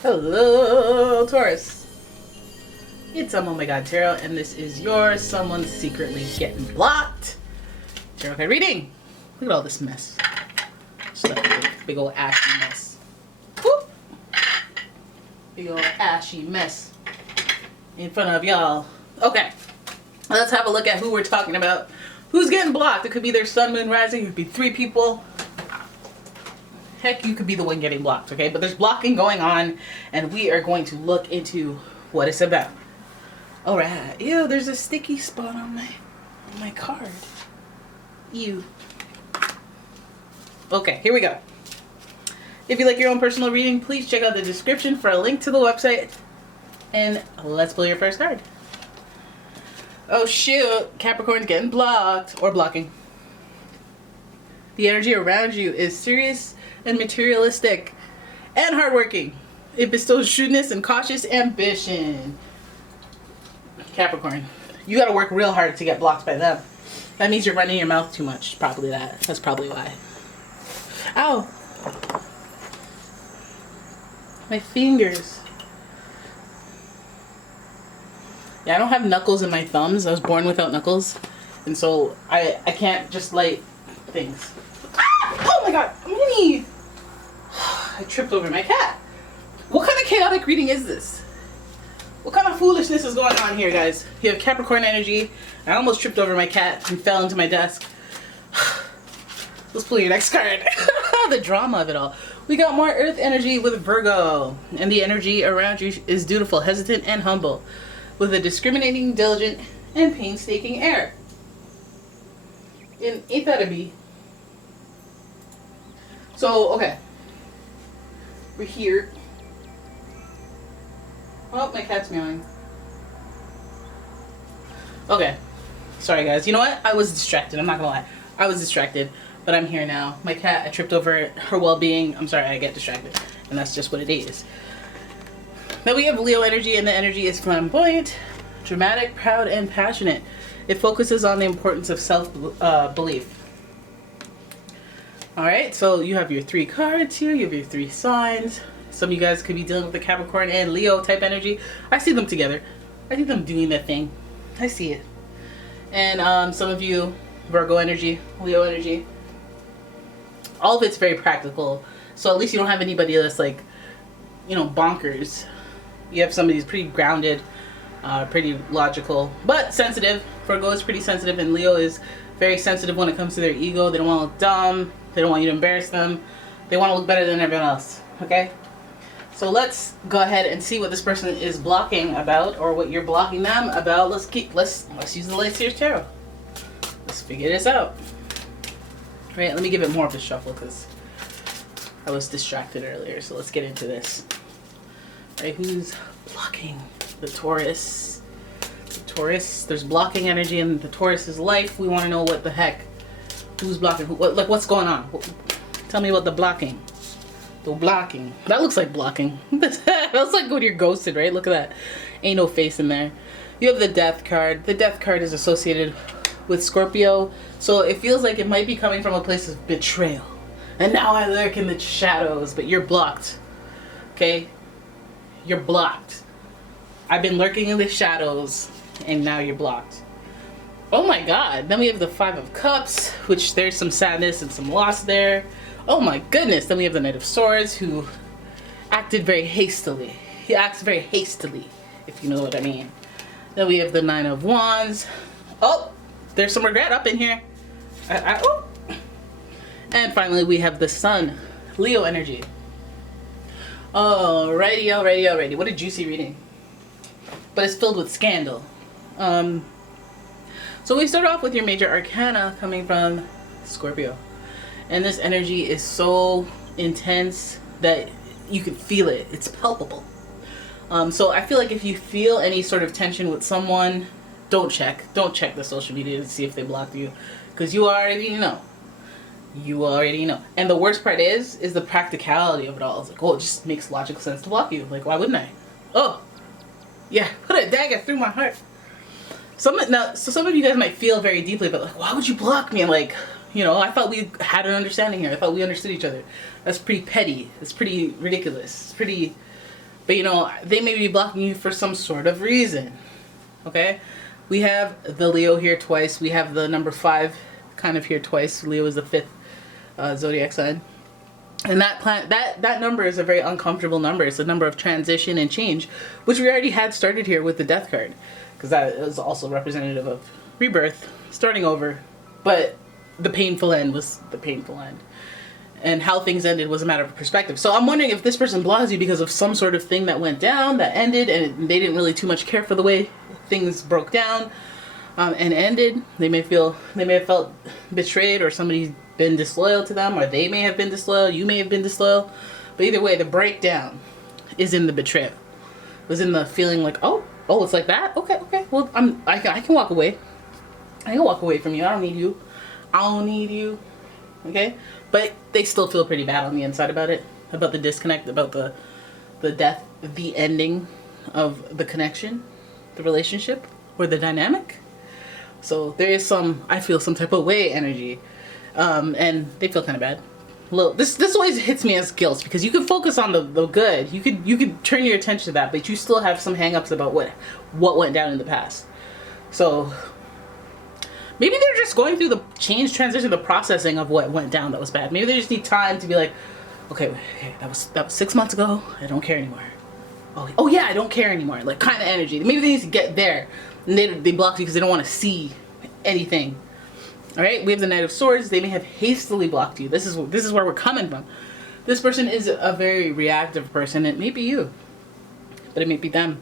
Hello, Taurus. It's umomgtarot, and this is your someone secretly getting blocked tarot card reading. Look at all this mess. Big old ashy mess. Whoop. Big old ashy mess in front of y'all. Okay, let's have a look at who we're talking about. Who's getting blocked? It could be their sun, moon, rising. It could be 3 people. Heck, you could be the one getting blocked, okay? But there's blocking going on, and we are going to look into what it's about. All right. Ew, there's a sticky spot on my card. Ew. Okay, here we go. If you like your own personal reading, please check out the description for a link to the website. And let's pull your first card. Oh shoot, Capricorn's getting blocked or blocking. The energy around you is serious and materialistic and hardworking. It bestows shrewdness and cautious ambition. Capricorn, you gotta work real hard to get blocked by them. That means you're running your mouth too much. Probably that. That's probably why. Ow! My fingers. Yeah, I don't have knuckles in my thumbs. I was born without knuckles. And so I can't just light things. Oh my god, Minnie! I tripped over my cat. What kind of chaotic reading is this? What kind of foolishness is going on here, guys? You have Capricorn energy. I almost tripped over my cat and fell into my desk. Let's pull your next card. The drama of it all. We got more earth energy with Virgo. And the energy around you is dutiful, hesitant, and humble. With a discriminating, diligent, and painstaking air. And ain't that a bee? So, okay. We're here. Oh, my cat's meowing. Okay. Sorry, guys. You know what? I was distracted. I'm not gonna lie. I was distracted. But I'm here now. My cat, I tripped over her well-being. I'm sorry, I get distracted. And that's just what it is. Then we have Leo energy, and the energy is flamboyant, dramatic, proud, and passionate. It focuses on the importance of self-belief. Alright, so you have your 3 cards here. You have your 3 signs. Some of you guys could be dealing with the Capricorn and Leo type energy. I see them together. I see them doing their thing. I see it. And some of you, Virgo energy, Leo energy. All of it's very practical. So at least you don't have anybody that's like, you know, bonkers. You have somebody who's pretty grounded, pretty logical, but sensitive. Virgo is pretty sensitive, and Leo is very sensitive when it comes to their ego. They don't want to look dumb. They don't want you to embarrass them. They want to look better than everyone else. Okay? So let's go ahead and see what this person is blocking about, or what you're blocking them about. Let's use the Light Seers Tarot. Let's figure this out. Right? Let me give it more of a shuffle because I was distracted earlier. So let's get into this. Right? Who's blocking the Taurus? The Taurus. There's blocking energy in the Taurus's life. We want to know what the heck. Who's blocking? What's going on? Tell me about the blocking. The blocking. That looks like blocking. That looks like when you're ghosted, right? Look at that. Ain't no face in there. You have the Death card. The Death card is associated with Scorpio. So it feels like it might be coming from a place of betrayal. And now I lurk in the shadows, but you're blocked. Okay? You're blocked. I've been lurking in the shadows, and now you're blocked. Oh my god. Then we have the 5 of Cups, which there's some sadness and some loss there. Oh my goodness. Then we have the Knight of Swords, who acted very hastily. He acts very hastily, if you know what I mean. Then we have the 9 of Wands. Oh, there's some regret up in here. Oh. And finally, we have the Sun, Leo energy. Alrighty. What a juicy reading. But it's filled with scandal. So we start off with your major arcana coming from Scorpio. And this energy is so intense that you can feel it. It's palpable. So I feel like if you feel any sort of tension with someone, don't check the social media to see if they blocked you. Because you already know. You already know. And the worst part is the practicality of it all. It's like, oh, it just makes logical sense to block you. Like, why wouldn't I? Oh, yeah, put a dagger through my heart. Some of you guys might feel very deeply, but like, why would you block me? And like, you know, I thought we had an understanding here. I thought we understood each other. That's pretty petty. It's pretty ridiculous. It's pretty But you know, they may be blocking you for some sort of reason. Okay? We have the Leo here twice. We have the number 5 kind of here twice. Leo is the 5th zodiac sign. And that number is a very uncomfortable number. It's a number of transition and change, which we already had started here with the Death card, because that is also representative of rebirth, starting over. But the painful end was the painful end. And how things ended was a matter of perspective. So I'm wondering if this person blocks you because of some sort of thing that went down, that ended, and they didn't really too much care for the way things broke down and ended. They may have felt betrayed, or somebody's been disloyal to them, or they may have been disloyal, you may have been disloyal. But either way, the breakdown is in the betrayal. It was in the feeling like, oh, it's like that? Okay. Well, I can walk away. I can walk away from you. I don't need you. I don't need you. Okay? But they still feel pretty bad on the inside about it. About the disconnect, about the death, the ending of the connection, the relationship, or the dynamic. So there is I feel some type of way energy. And they feel kind of bad. This always hits me as guilt, because you can focus on the good. You could turn your attention to that, but you still have some hang-ups about what went down in the past. So maybe they're just going through the change, transition, the processing of what went down that was bad. Maybe they just need time to be like, okay, that was 6 months ago. I don't care anymore. Oh yeah, I don't care anymore. Like, kind of energy. Maybe they need to get there, and they block you because they don't want to see anything. All right, we have the Knight of Swords. They may have hastily blocked you. This is where we're coming from. This person is a very reactive person. It may be you, but it may be them.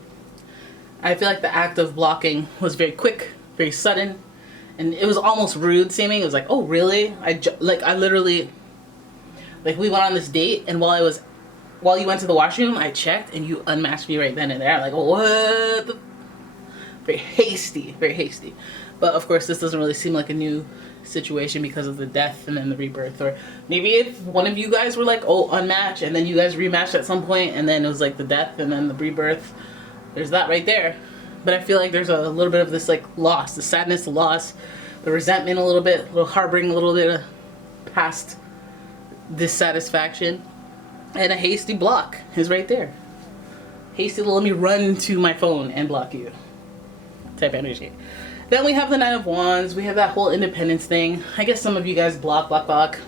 I feel like the act of blocking was very quick, very sudden, and it was almost rude seeming. It was like, oh really? I literally, like, we went on this date, and while you went to the washroom, I checked, and you unmasked me right then and there. Like, what? Very hasty, very hasty. But of course, this doesn't really seem like a new situation because of the death and then the rebirth. Or maybe if one of you guys were like, oh, unmatched, and then you guys rematched at some point, and then it was like the death and then the rebirth. There's that right there. But I feel like there's a little bit of this like loss, the sadness, the loss, the resentment a little bit, a little harboring, a little bit of past dissatisfaction. And a hasty block is right there. Hasty, let me run to my phone and block you type energy. Then we have the Nine of Wands. We have that whole independence thing. I guess some of you guys block.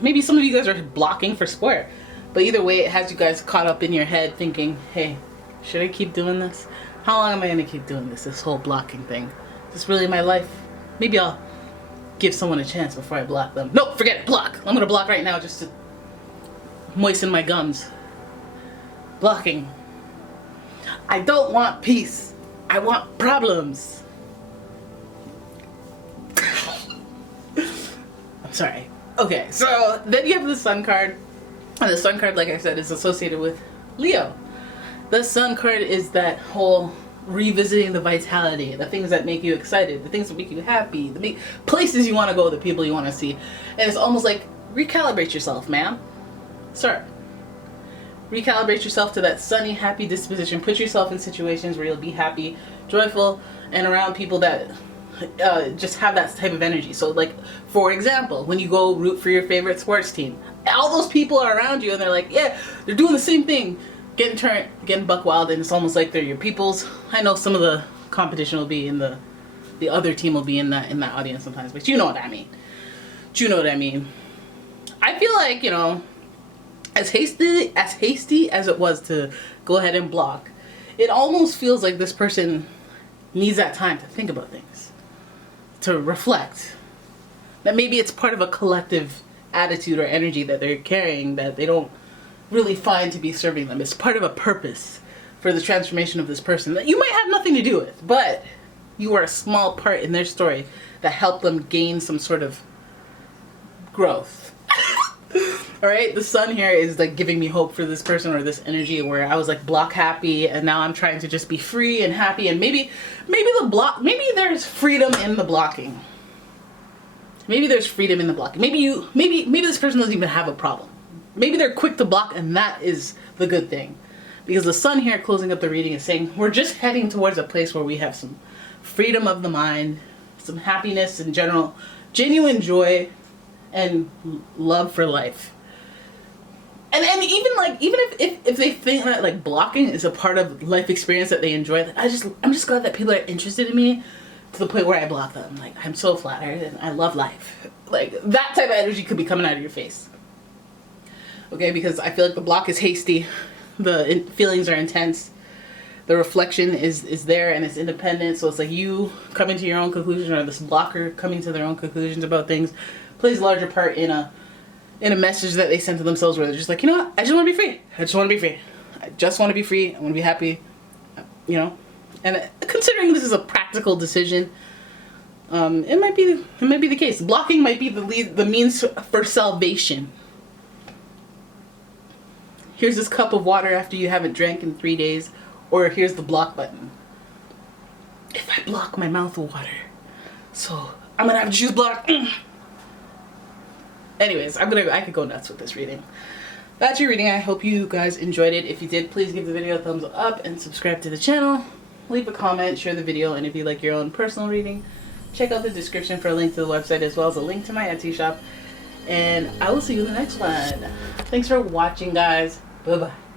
Maybe some of you guys are blocking for square. But either way, it has you guys caught up in your head thinking, hey, should I keep doing this? How long am I going to keep doing this whole blocking thing? Is this really my life? Maybe I'll give someone a chance before I block them. Nope, forget it, block. I'm going to block right now just to moisten my gums. Blocking. I don't want peace. I want problems. I'm sorry. Okay, so then you have the Sun card. And the Sun card, like I said, is associated with Leo. The Sun card is that whole revisiting the vitality, the things that make you excited, the things that make you happy, the places you want to go, the people you want to see. And it's almost like, recalibrate yourself, ma'am. Sir. Recalibrate yourself to that sunny, happy disposition. Put yourself in situations where you'll be happy, joyful, and around people that just have that type of energy. So like, for example, when you go root for your favorite sports team, all those people are around you and they're like, yeah, they're doing the same thing, getting buck wild, and it's almost like they're your peoples. I know some of the competition will be in the other team will be in that audience sometimes, but you know what I mean. I feel like, you know, as hasty as it was to go ahead and block, it almost feels like this person needs that time to think about things, to reflect. That maybe it's part of a collective attitude or energy that they're carrying that they don't really find to be serving them. It's part of a purpose for the transformation of this person that you might have nothing to do with, but you are a small part in their story that helped them gain some sort of growth. Alright, the Sun here is like giving me hope for this person or this energy where I was like block happy and now I'm trying to just be free and happy, and maybe there's freedom in the blocking. Maybe there's freedom in the blocking. Maybe this person doesn't even have a problem. Maybe they're quick to block, and that is the good thing. Because the Sun here closing up the reading is saying we're just heading towards a place where we have some freedom of the mind, some happiness in general, genuine joy, and love for life. And even if they think that like blocking is a part of life experience that they enjoy, like, I'm just glad that people are interested in me to the point where I block them. Like, I'm so flattered and I love life. Like, that type of energy could be coming out of your face. Okay, because I feel like the block is hasty, the feelings are intense, the reflection is there and it's independent. So it's like you coming to your own conclusion, or this blocker coming to their own conclusions about things plays a larger part in a message that they send to themselves, where they're just like, you know what, I just want to be free. I just want to be free. I just want to be free. I want to be happy. You know, and considering this is a practical decision, it might be the case. Blocking might be the means for salvation. Here's this cup of water after you haven't drank in 3 days, or here's the block button. If I block my mouth with water, so I'm gonna have to choose block. Anyways, I could go nuts with this reading. That's your reading. I hope you guys enjoyed it. If you did, please give the video a thumbs up and subscribe to the channel. Leave a comment, share the video, and if you like your own personal reading, check out the description for a link to the website as well as a link to my Etsy shop. And I will see you in the next one. Thanks for watching, guys. Bye-bye.